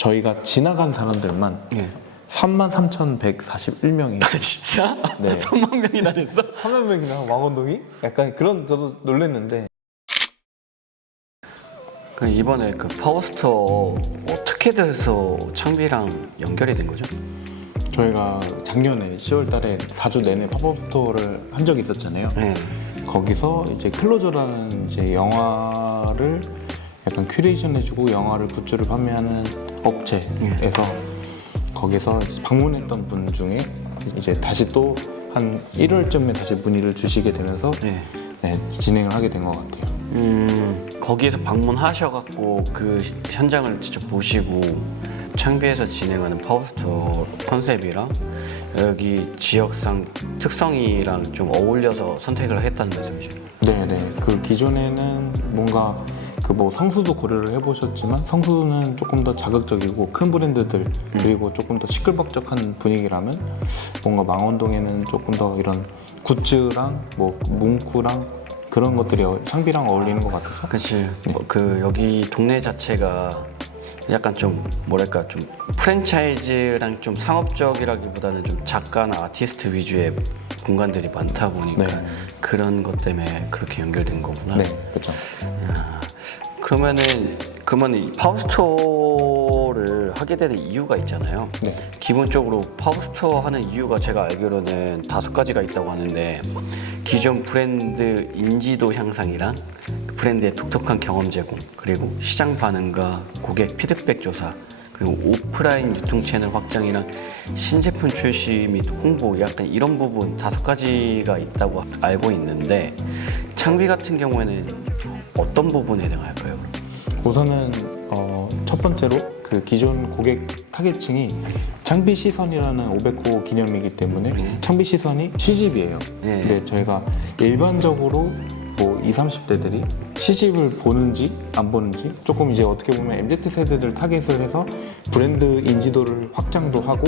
저희가 지나간 사람들만 33,141명이. 아, 진짜? 네. 3만 명이나 됐어? 3만 명이나 망원동이? 약간 그런 저도 놀랐는데. 그 이번에 그 파워스토어 어떻게 돼서 창비랑 연결이 된 거죠? 저희가 작년에 10월달에 4주 내내 팝업 스토어를 한 적이 있었잖아요. 네. 거기서 이제 클로저라는 이제 영화를 약간 큐레이션 해주고 영화를 굿즈를 판매하는 업체에서 거기서 방문했던 분 중에 이제 다시 또 한 1월쯤에 다시 문의를 주시게 되면서 네. 진행을 하게 된 것 같아요. 거기에서 방문하셔갖고 그 현장을 직접 보시고 창비에서 진행하는 파워스토어 컨셉이랑 여기 지역상 특성이랑 좀 어울려서 선택을 하겠다는 말씀이죠? 네네. 그 기존에는 뭔가 그 뭐 성수도 고려를 해보셨지만 성수는 조금 더 자극적이고 큰 브랜드들 그리고 조금 더 시끌벅적한 분위기라면 뭔가 망원동에는 조금 더 이런 굿즈랑 뭐 문구랑 그런 것들이 창비랑 어울리는 것 같아서. 그치. 그 여기 동네 자체가 약간 좀 뭐랄까 좀 프랜차이즈랑 좀 상업적이라기보다는 좀 작가나 아티스트 위주의 공간들이 많다 보니까 네. 그런 것 때문에 그렇게 연결된 거구나. 네, 그렇죠. 그러면 이 파워스토어를 하게 되는 이유가 있잖아요. 네. 기본적으로 파워스토어 하는 이유가 제가 알기로는 5가지가 있다고 하는데 기존 브랜드 인지도 향상이랑 브랜드의 독특한 경험 제공, 그리고 시장 반응과 고객 피드백 조사, 그리고 오프라인 유통 채널 확장이랑 신제품 출시 및 홍보, 약간 이런 부분 5가지가 있다고 알고 있는데 창비 같은 경우에는 어떤 부분에 해당할까요? 우선은 첫 번째로 그 기존 고객 타겟층이 창비 시선이라는 500호 기념이기 때문에 창비 시선이 시집이에요. 네. 근데 저희가 일반적으로 뭐 20, 30대들이 시집을 보는지 안 보는지 조금 이제 어떻게 보면 MZ세대들 타겟을 해서 브랜드 인지도를 확장도 하고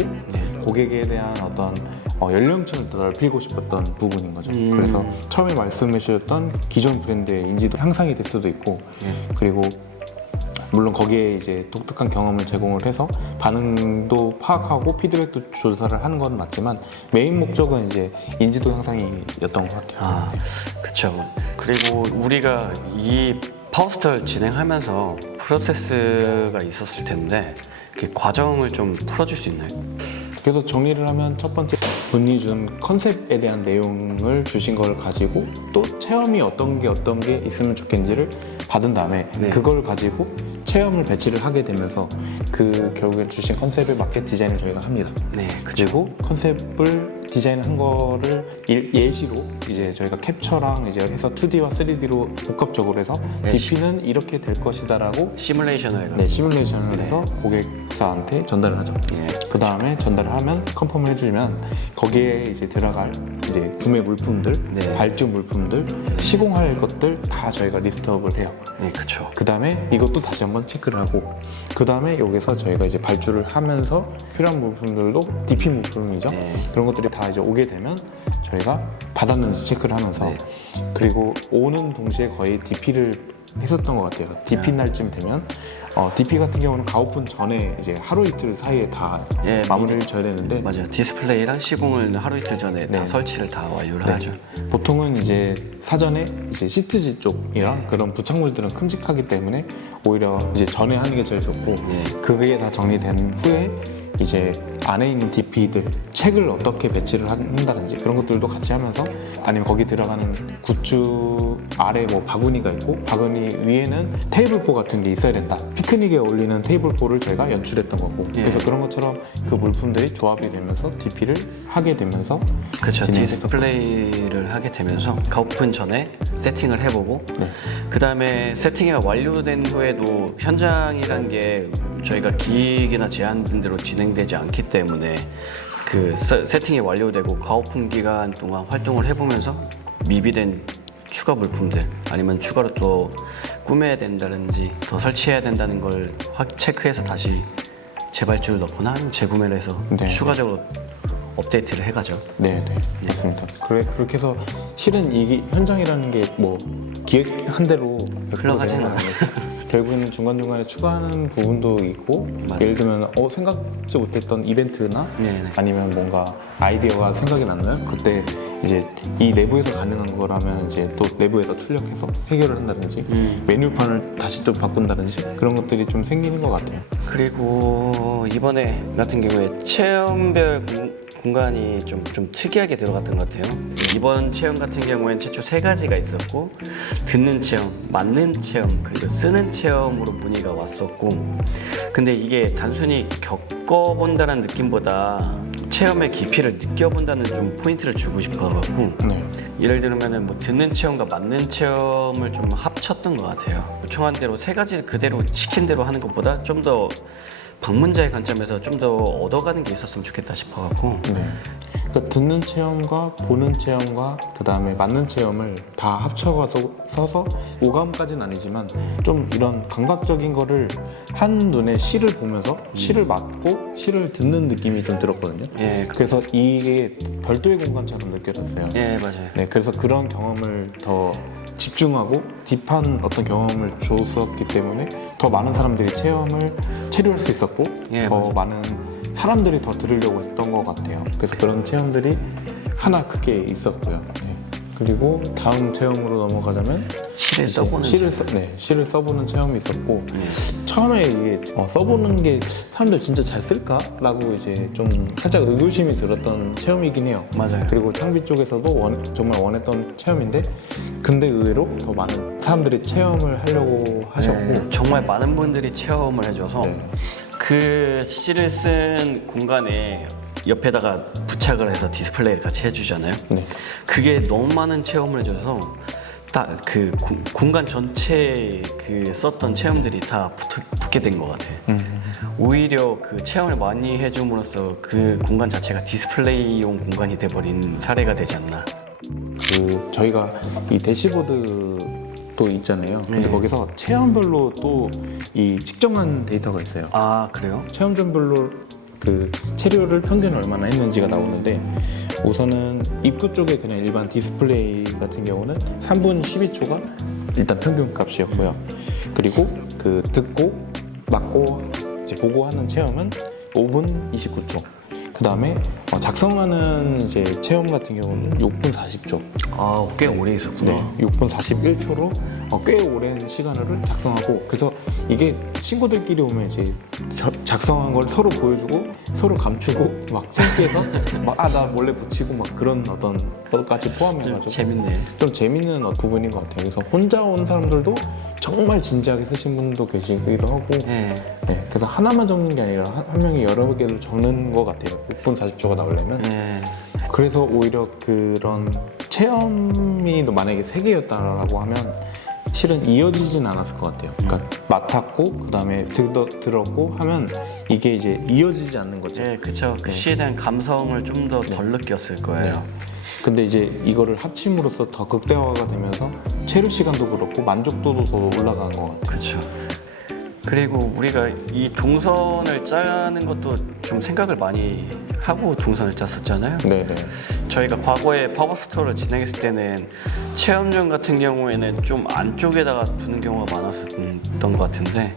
고객에 대한 어떤 연령층을 더 넓히고 싶었던 부분인 거죠. 그래서 처음에 말씀해 주셨던 기존 브랜드의 인지도 향상이 될 수도 있고 그리고 물론 거기에 이제 독특한 경험을 제공을 해서 반응도 파악하고 피드백도 조사를 하는 건 맞지만 메인 목적은 이제 인지도 향상이었던 것 같아요. 아, 그쵸. 그리고 우리가 이 파워스토어를 진행하면서 프로세스가 있었을 텐데 그 과정을 좀 풀어줄 수 있나요? 그래서 정리를 하면 첫 번째 분이 준 컨셉에 대한 내용을 주신 걸 가지고 또 체험이 어떤 게 있으면 좋겠는지를 받은 다음에 그걸 가지고 체험을 배치를 하게 되면서 그 결국에 주신 컨셉에 맞게 디자인을 저희가 합니다. 네, 그쵸. 그리고 컨셉을 디자인한 거를 예시로 이제 저희가 캡처랑 이제 해서 2D와 3D로 복합적으로 해서 DP는 이렇게 될 것이다라고 시뮬레이션을 시뮬레이션을 해서 고객사한테 전달을 하죠. 그 다음에 전달을 하면 컨펌을 해주면 거기에 이제 들어갈 이제 구매 물품들, 발주 물품들, 시공할 것들 다 저희가 리스트업을 해요. 네, 그쵸. 그 다음에 이것도 다시 한번 체크를 하고 그 다음에 여기서 저희가 이제 발주를 하면서 필요한 물품들도 DP 물품이죠. 그런 것들이 다 이제 오게 되면 저희가 받았는지 체크를 하면서 그리고 오는 동시에 거의 DP를 했었던 것 같아요. DP 날쯤 되면 DP 같은 경우는 가오픈 전에 이제 하루 이틀 사이에 다 마무리를 져야 되는데 맞아요. 디스플레이랑 시공을 하루 이틀 전에 다 설치를 다 완료를 하죠. 보통은 이제 사전에 이제 시트지 쪽이랑 그런 부착물들은 큼직하기 때문에 오히려 이제 전에 하는 게 제일 좋고 그게 다 정리된 후에 이제 안에 있는 DP들 책을 어떻게 배치를 한다든지 그런 것들도 같이 하면서 아니면 거기 들어가는 굿즈 아래 뭐 바구니가 있고 바구니 위에는 테이블보 같은 게 있어야 된다. 피크닉에 어울리는 테이블보를 저희가 연출했던 거고 그래서 그런 것처럼 그 물품들이 조합이 되면서 DP를 하게 되면서 그렇죠. 디스플레이를 하게 되면서 가오픈 전에 세팅을 해보고 그 다음에 세팅이 완료된 후에도 현장이란 게 저희가 기획이나 제안된 대로 진행되지 않기 때문에 그 세팅이 완료되고 가오픈 기간 동안 활동을 해보면서 미비된 추가 물품들 아니면 추가로 또 꾸며야 된다든지 더 설치해야 된다는 걸 체크해서 다시 재발주를 넣거나 아니면 재구매를 해서 추가적으로 업데이트를 해가죠. 네, 맞습니다. 그렇게 해서 실은 이게 현장이라는 게 뭐 기획한 대로 흘러가지는 않아요. 결국에는 중간중간에 추가하는 부분도 있고 맞아요. 예를 들면 생각지 못했던 이벤트나 네네. 아니면 뭔가 아이디어가 생각이 나면 그때 이제 이 내부에서 가능한 거라면 이제 또 내부에서 출력해서 해결을 한다든지 메뉴판을 다시 또 바꾼다든지 그런 것들이 좀 생기는 것 같아요. 그리고 이번에 같은 경우에 체험별 공간이 좀 특이하게 들어갔던 것 같아요. 이번 체험 같은 경우에는 최초 3가지가 있었고 듣는 체험, 맞는 체험, 그리고 쓰는 체험으로 문의가 왔었고 근데 이게 단순히 겪어본다는 느낌보다 체험의 깊이를 느껴본다는 좀 포인트를 주고 싶어갖고 네. 예를 들면은 뭐 듣는 체험과 맞는 체험을 좀 합쳤던 것 같아요. 요청한 대로 3가지 그대로 시킨 대로 하는 것보다 좀 더 방문자의 관점에서 좀 더 얻어가는 게 있었으면 좋겠다 싶어갖고 네. 그러니까 듣는 체험과 보는 체험과 그 다음에 맞는 체험을 다 합쳐서 오감까지는 아니지만 좀 이런 감각적인 거를 한 눈에 시를 보면서 시를 맞고 시를 듣는 느낌이 좀 들었거든요. 예, 그래서 이게 별도의 공간처럼 느껴졌어요. 예 맞아요. 네, 그래서 그런 경험을 더 집중하고 딥한 어떤 경험을 줬었기 때문에 더 많은 사람들이 체류할 수 있었고 예, 더 맞아요. 많은 사람들이 더 들으려고 했던 것 같아요. 그래서 그런 체험들이 하나 크게 있었고요. 네. 그리고 다음 체험으로 넘어가자면 시를 써보는 시를 써보는 체험이 있었고 예. 처음에 이게 써보는 게 사람들 진짜 잘 쓸까라고 이제 좀 살짝 의구심이 들었던 체험이긴 해요. 맞아요. 그리고 창비 쪽에서도 정말 원했던 체험인데 근데 의외로 더 많은 사람들이 체험을 하려고 하셨고 네, 정말 많은 분들이 체험을 해줘서 네. 그 시를 쓴 공간에 옆에다가 부착을 해서 디스플레이를 같이 해주잖아요. 네. 그게 너무 많은 체험을 해줘서 딱 그 공간 전체에 그 썼던 체험들이 다 붙게 된 것 같아요. 오히려 그 체험을 많이 해줌으로써 그 공간 자체가 디스플레이용 공간이 돼버린 사례가 되지 않나. 그 저희가 이 대시보드도 있잖아요. 근데 네. 거기서 체험별로 또 이 측정한 데이터가 있어요. 아 그래요? 체험전별로 그 체류를 평균 얼마나 했는지가 나오는데 우선은 입구 쪽에 그냥 일반 디스플레이 같은 경우는 3분 12초가 일단 평균 값이었고요. 그리고 그 듣고 맞고 이제 보고 하는 체험은 5분 29초. 그 다음에 작성하는 이제 체험 같은 경우는 6분 40초. 아 꽤 오래 있었구나. 네, 6분 41초로 꽤 오랜 시간을 작성하고 그래서 이게 친구들끼리 오면 이제 작성한 걸 서로 보여주고 서로 감추고 막 창피해서 나 몰래 붙이고 막 그런 어떤 것까지 좀 포함해가지고 재밌네. 좀 재밌는 부분인 것 같아요. 그래서 혼자 온 사람들도 정말 진지하게 쓰신 분도 계시기도 하고 네. 네, 그래서 하나만 적는 게 아니라 한 명이 여러 개를 적는 것 같아요. 6분 40초가 나오려면 네. 그래서 오히려 그런 체험이 만약에 3개였다라고 하면 실은 이어지진 않았을 것 같아요. 그러니까 맡았고 그 다음에 들었고 하면 이게 이제 이어지지 않는 거죠. 네, 그쵸. 그 시에 대한 감성을 좀 더 덜 느꼈을 거예요. 네. 근데 이제 이거를 합침으로써 더 극대화가 되면서 체류 시간도 그렇고 만족도도 더 올라간 것 같아요. 그렇죠. 그리고 우리가 이 동선을 짜는 것도 좀 생각을 많이 하고 동선을 짰었잖아요. 네네. 저희가 과거에 팝업스토어를 진행했을 때는 체험전 같은 경우에는 좀 안쪽에다가 두는 경우가 많았었던 것 같은데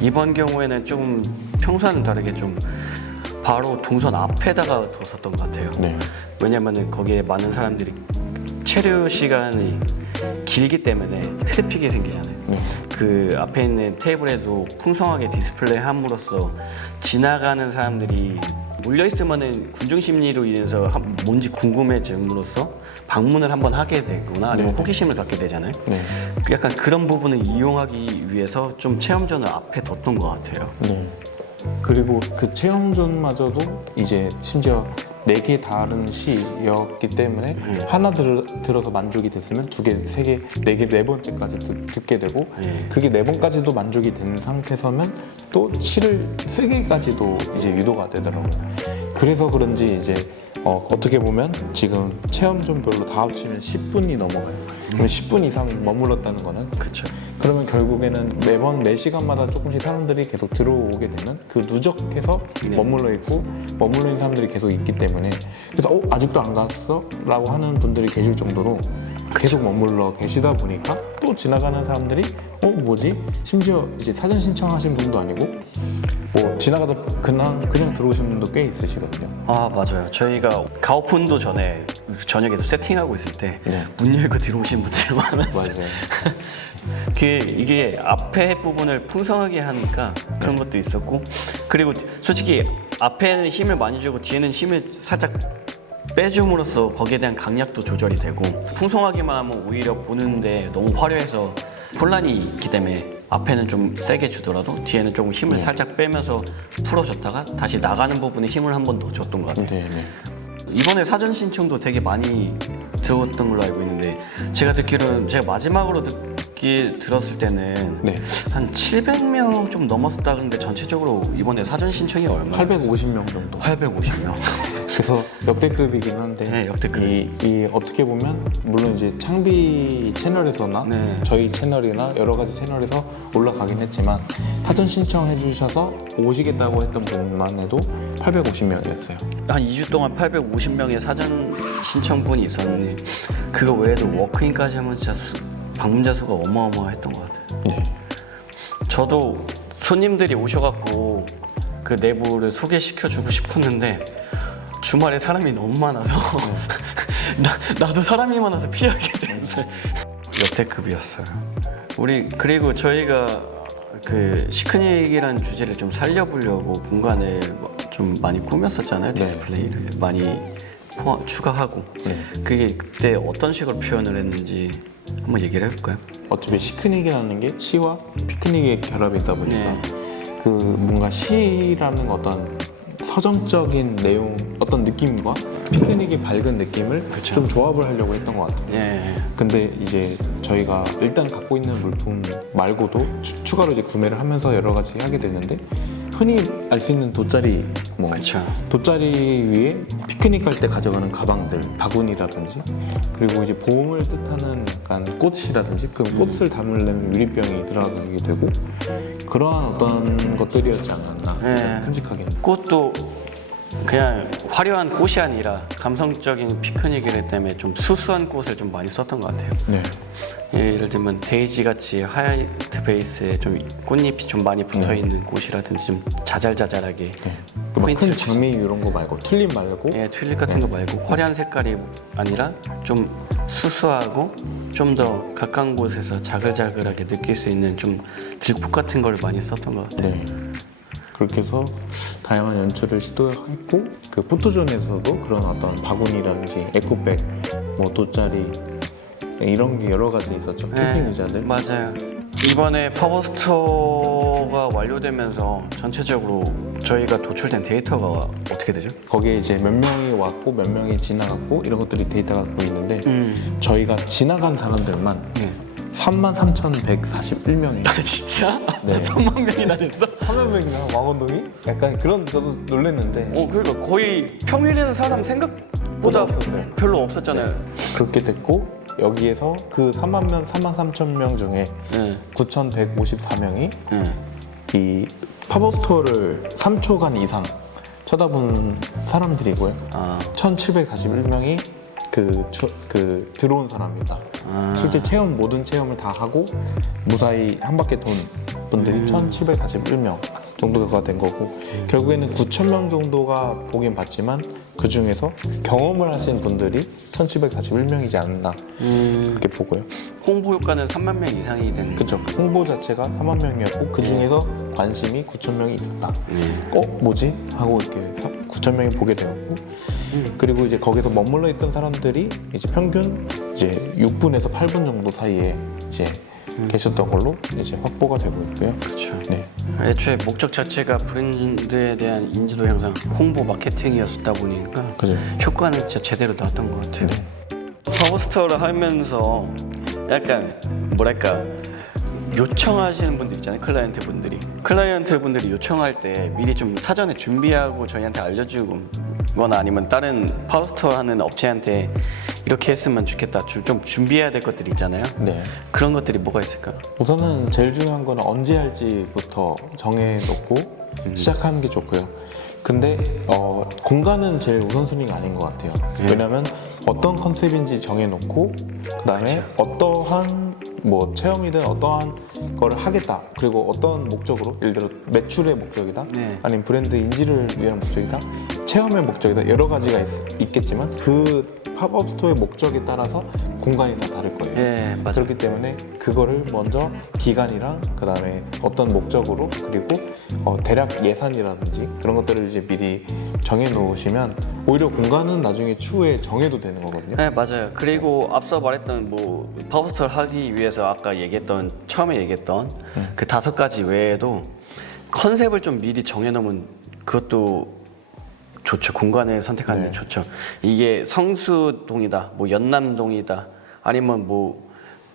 이번 경우에는 좀 평소와는 다르게 좀 바로 동선 앞에다가 뒀었던 것 같아요. 네. 왜냐면은 거기에 많은 사람들이 체류 시간이 길기 때문에 트래픽이 생기잖아요. 네. 그 앞에 있는 테이블에도 풍성하게 디스플레이 함으로써 지나가는 사람들이 몰려있으면은 군중 심리로 인해서 뭔지 궁금해짐으로써 방문을 한번 하게 되거나 아니면 네. 호기심을 갖게 되잖아요. 네. 약간 그런 부분을 이용하기 위해서 좀 체험전을 앞에 뒀던 것 같아요. 네. 그리고 그 체험전마저도 이제 심지어 4개 다른 시였기 때문에 하나 들어서 만족이 됐으면 2개, 3개, 4개, 4번째까지 듣게 되고 그게 4번까지도 만족이 된 상태에서는 또 시를 3개까지도 이제 유도가 되더라고요. 그래서 그런지 이제 어떻게 보면 지금 체험전별로 다 합치면 10분이 넘어가요. 그러면 10분 이상 머물렀다는 거는 그렇죠. 그러면 결국에는 매번 매 시간마다 조금씩 사람들이 계속 들어오게 되면 그 누적해서 네. 머물러 있고 머물러 있는 사람들이 계속 있기 때문에 그래서 아직도 안 갔어? 라고 하는 분들이 계실 정도로 계속 머물러 계시다 보니까 또 지나가는 사람들이 뭐지? 심지어 이제 사전 신청하신 분도 아니고 뭐 지나가다 그냥 들어오신 분도 꽤 있으시거든요. 아 맞아요. 저희가 가오픈도 전에 저녁에도 세팅하고 있을 때 네. 문 열고 들어오신 분들이 많았어요. 맞아요. 이게 앞에 부분을 풍성하게 하니까 그런 것도 있었고, 그리고 솔직히 앞에는 힘을 많이 주고 뒤에는 힘을 살짝 빼줌으로써 거기에 대한 강약도 조절이 되고, 풍성하게만 하면 오히려 보는데 너무 화려해서 혼란이 있기 때문에 앞에는 좀 세게 주더라도 뒤에는 조금 힘을 살짝 빼면서 풀어줬다가 다시 나가는 부분에 힘을 한 번 더 줬던 것 같아요. 네, 네. 이번에 사전 신청도 되게 많이 들어왔던 걸로 알고 있는데, 제가 듣기로는 제가 마지막으로 들었을 때는 네. 한 700명 좀 넘었었다 그러는데, 전체적으로 이번에 사전 신청이 얼마나? 850명 정도. 850명. 그래서 역대급이긴 한데 네, 역대급. 이 어떻게 보면 물론 이제 창비 채널에서나 네. 저희 채널이나 여러 가지 채널에서 올라가긴 했지만 사전 신청해 주셔서 오시겠다고 했던 분만 해도 850명이었어요. 한 2주 동안 850명의 사전 신청분이 있었는데, 그거 외에도 워크인까지 하면 진짜 방문자 수가 어마어마했던 것 같아요. 네. 저도 손님들이 오셔갖고 그 내부를 소개시켜주고 싶었는데 주말에 사람이 너무 많아서 나도 사람이 많아서 피하게 되면서 역대급이었어요. 그리고 저희가 그 시크닉이라는 주제를 좀 살려보려고 공간을 좀 많이 꾸몄었잖아요. 디스플레이를 많이 추가하고. 네. 그게 그때 어떤 식으로 표현을 했는지 한번 얘기를 해볼까요? 어차피 시크닉이라는 게 시와 피크닉의 결합이다 보니까 네. 그 뭔가 시라는 어떤 서정적인 내용, 어떤 느낌과 피크닉의 밝은 느낌을 그쵸. 좀 조합을 하려고 했던 것 같아요. 예. 근데 이제 저희가 일단 갖고 있는 물품 말고도 추가로 이제 구매를 하면서 여러 가지 하게 되는데, 흔히 알 수 있는 돗자리, 뭐 그쵸. 돗자리 위에 피크닉 갈 때 가져가는 가방들, 바구니라든지, 그리고 이제 봄을 뜻하는 약간 꽃이라든지 그 꽃을 담으려면 유리병이 들어가게 되고, 그러한 어떤 것들이었지 않았나. 네. 큼직하게는. 꽃도 그냥 화려한 꽃이 아니라 감성적인 피크닉이기 때문에 좀 수수한 꽃을 좀 많이 썼던 것 같아요. 네. 예를 들면 데이지 같이 하이트 베이스에 좀 꽃잎이 좀 많이 붙어 있는 꽃이라든지 좀 자잘자잘하게. 네. 그 막 큰 포인트를 장미 이런 거 말고, 튤립 말고. 예, 튤립 같은 거 말고 화려한 색깔이 아니라 좀 수수하고 좀 더 가까운 곳에서 자글자글하게 느낄 수 있는 좀 들국 같은 걸 많이 썼던 것 같아요. 네. 그렇게 해서 다양한 연출을 시도했고, 그 포토존에서도 그런 어떤 바구니라든지 에코백, 뭐 돗자리, 이런 게 여러 가지 있었죠. 캠핑 의자들. 맞아요. 이번에 파버스토어가 완료되면서 전체적으로 저희가 도출된 데이터가 어떻게 되죠? 거기에 이제 몇 명이 왔고 몇 명이 지나갔고 이런 것들이 데이터가 보이는데, 저희가 지나간 사람들만 네. 33,141명이. 아 진짜? 네. 3만 명이나 됐어? 3만 명이나 왕원동이? 약간 그런, 저도 놀랐는데. 그러니까 거의 평일에는 사람 생각보다 없었어요. 별로 없었잖아요. 그렇게 됐고, 여기에서 그 33,000명 중에 네. 9,154명이 네. 이 팝업스토어를 3초간 이상 쳐다본 사람들이고요. 아, 1,741명이 그 들어온 사람입니다. 실제 체험, 모든 체험을 다 하고 무사히 한 바퀴 돈 분들이 1,741명 정도가 된 거고, 결국에는 9,000명 정도가 보긴 봤지만 그 중에서 경험을 하신 분들이 1,741명이지 않나 그렇게 보고요. 홍보 효과는 3만 명 이상이 된. 그쵸. 홍보 자체가 3만 명이었고 그 중에서 관심이 9,000명이 있었다. 뭐지? 하고 이렇게 9,000명이 보게 되었고, 그리고 이제 거기서 머물러 있던 사람들이 이제 평균 이제 6분에서 8분 정도 사이에 이제 계셨던 걸로 이제 확보가 되고 있고요. 그렇죠. 네. 애초에 목적 자체가 브랜드에 대한 인지도 향상, 홍보 마케팅이었다 보니까 그죠. 효과는 진짜 제대로 나왔던 것 같아요. 네. 파워스토어를 하면서 약간 뭐랄까 요청하시는 분들 있잖아요. 클라이언트 분들이 요청할 때 미리 좀 사전에 준비하고 저희한테 알려주거나 아니면 다른 파워스토어 하는 업체한테 이렇게 했으면 좋겠다 좀 준비해야 될 것들이 있잖아요. 네. 그런 것들이 뭐가 있을까요? 우선은 제일 중요한 거는 언제 할지부터 정해놓고 시작하는 게 좋고요. 근데 공간은 제일 우선순위가 아닌 것 같아요. 왜냐면 어떤 컨셉인지 정해놓고 그 다음에 어떠한 뭐 체험이든 어떠한 거를 하겠다. 그리고 어떤 목적으로, 예를 들어 매출의 목적이다, 네. 아니면 브랜드 인지를 위한 목적이다, 체험의 목적이다, 여러 가지가 있겠지만 그 팝업 스토어의 목적에 따라서 공간이 다 다를 거예요. 예, 맞아요. 그렇기 때문에 그거를 먼저 기간이랑 그 다음에 어떤 목적으로, 그리고 대략 예산이라든지 그런 것들을 이제 미리 정해 놓으시면 오히려 공간은 나중에 추후에 정해도 되는 거거든요. 네, 맞아요. 그리고 앞서 말했던 뭐 팝업스토어를 하기 위해서 아까 얘기했던 처음에 얘기했던 그 5가지 외에도 컨셉을 좀 미리 정해놓으면 그것도 좋죠. 공간을 선택하는 게 네. 좋죠. 이게 성수동이다, 뭐 연남동이다, 아니면 뭐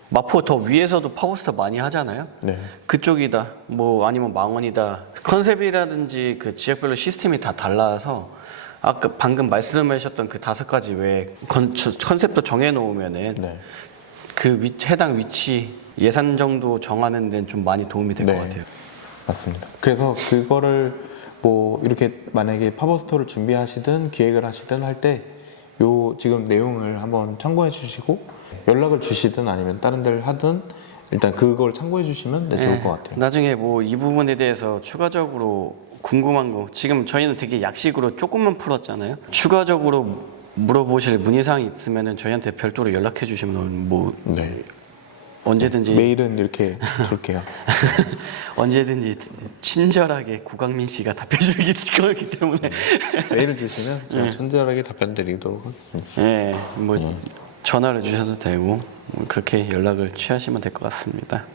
마포 더 위에서도 팝업스토어 많이 하잖아요. 네. 그쪽이다, 뭐 아니면 망원이다. 컨셉이라든지 그 지역별로 시스템이 다 달라서 아까 방금 말씀하셨던 그 5가지 외에 컨셉도 정해놓으면은 네. 그 해당 위치 예산 정도 정하는 데는 좀 많이 도움이 될 것 네. 같아요. 맞습니다. 그래서 그거를 뭐 이렇게 만약에 팝업 스토어를 준비하시든 기획을 하시든 할 때 요 지금 내용을 한번 참고해 주시고 연락을 주시든 아니면 다른 데를 하든 일단 그걸 참고해 주시면 네, 좋을 것 같아요. 나중에 뭐 이 부분에 대해서 추가적으로 궁금한 거, 지금 저희는 되게 약식으로 조금만 풀었잖아요. 추가적으로 물어보실 문의사항이 있으면은 저희한테 별도로 연락해 주시면 뭐 네. 언제든지 메일은 이렇게 줄게요. 언제든지 친절하게 고강민 씨가 답해주기 거기 때문에 메일을 주시면 제가 친절하게 답변 드리도록 하겠습니다. 뭐 전화를 주셔도 되고 뭐 그렇게 연락을 취하시면 될 것 같습니다.